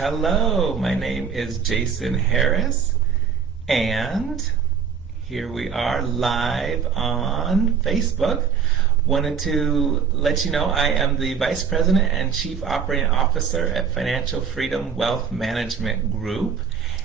Hello, my name is Jason Harris, and here we are live on Facebook. Wanted to let you know I am the Vice President and Chief Operating Officer at Financial Freedom Wealth Management Group.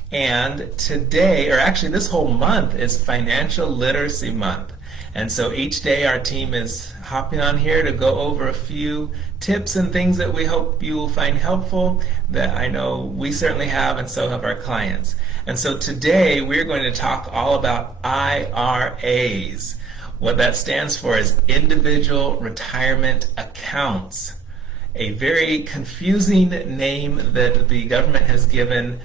And today, or actually this whole month, is Financial Literacy Month. And so each day our team is hopping on here to go over a few tips and things that we hope you will find helpful, that I know we certainly have, and so have our clients. And so today we're going to talk all about IRAs. What that stands for is Individual Retirement Accounts. A very confusing name that the government has given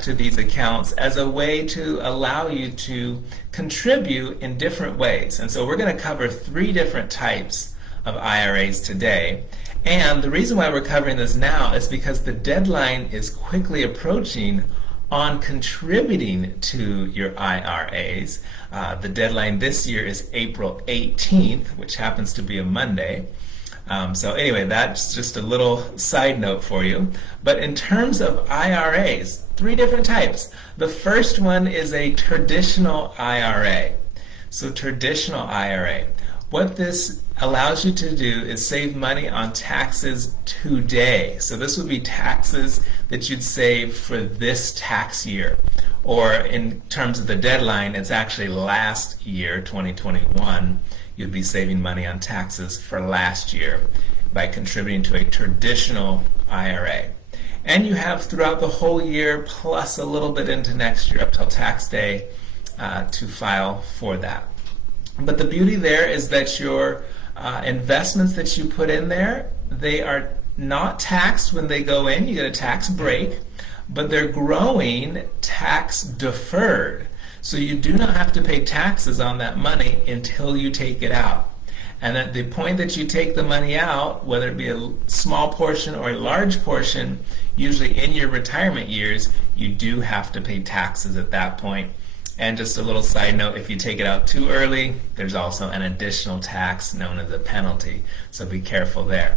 to these accounts as a way to allow you to contribute in different ways. And so we're going to cover 3 different types of IRAs today. And the reason why we're covering this now is because the deadline is quickly approaching on contributing to your IRAs. The deadline this year is April 18th, which happens to be a Monday. So anyway, that's just a little side note for you. But in terms of IRAs, 3 different types. The first one is a traditional IRA. So traditional IRA. What this allows you to do is save money on taxes today. So this would be taxes that you'd save for this tax year. Or in terms of the deadline, it's actually last year, 2021. You'd be saving money on taxes for last year by contributing to a traditional IRA. And you have throughout the whole year plus a little bit into next year up till tax day to file for that. But the beauty there is that your investments that you put in there, they are not taxed when they go in. You get a tax break, but they're growing tax deferred. So you do not have to pay taxes on that money until you take it out. And at the point that you take the money out, whether it be a small portion or a large portion, usually in your retirement years, you do have to pay taxes at that point. And just a little side note, if you take it out too early, there's also an additional tax known as a penalty. So be careful there.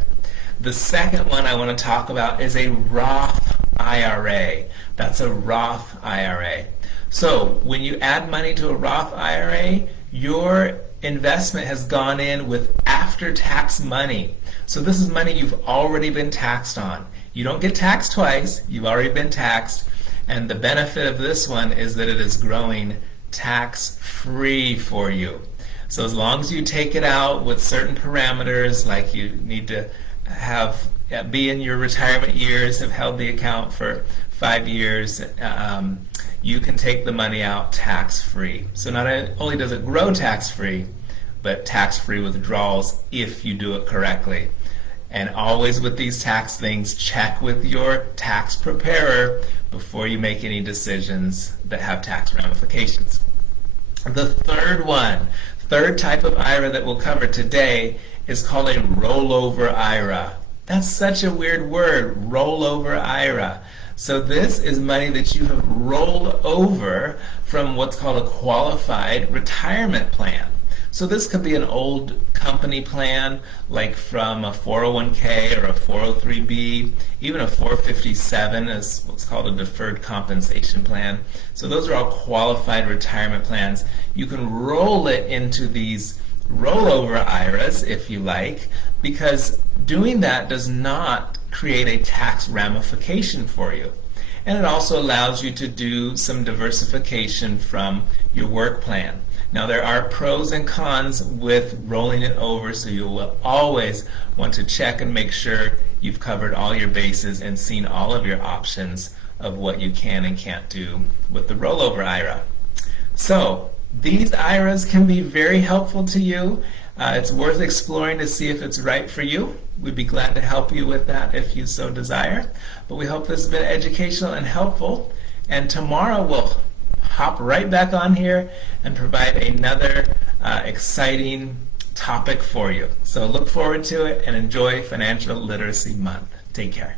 The second one I want to talk about is a Roth IRA. That's a Roth IRA. So when you add money to a Roth IRA, your investment has gone in with after-tax money. So this is money you've already been taxed on. You don't get taxed twice, you've already been taxed. And the benefit of this one is that it is growing tax-free for you. So as long as you take it out with certain parameters, like you need to be in your retirement years, have held the account for 5 years, you can take the money out tax-free. So not only does it grow tax-free, but tax-free withdrawals if you do it correctly. And always with these tax things, check with your tax preparer before you make any decisions that have tax ramifications. The third type of IRA that we'll cover today is called a rollover IRA. That's such a weird word, rollover IRA. So this is money that you have rolled over from what's called a qualified retirement plan. So this could be an old company plan, like from a 401k or a 403b, even a 457 is what's called a deferred compensation plan. So those are all qualified retirement plans. You can roll it into these rollover IRAs if you like, because doing that does not create a tax ramification for you. And it also allows you to do some diversification from your work plan. Now there are pros and cons with rolling it over, so you will always want to check and make sure you've covered all your bases and seen all of your options of what you can and can't do with the rollover IRA. So these IRAs can be very helpful to you. It's worth exploring to see if it's right for you. We'd be glad to help you with that if you so desire. But we hope this has been educational and helpful. And tomorrow we'll hop right back on here and provide another exciting topic for you. So look forward to it and enjoy Financial Literacy Month. Take care.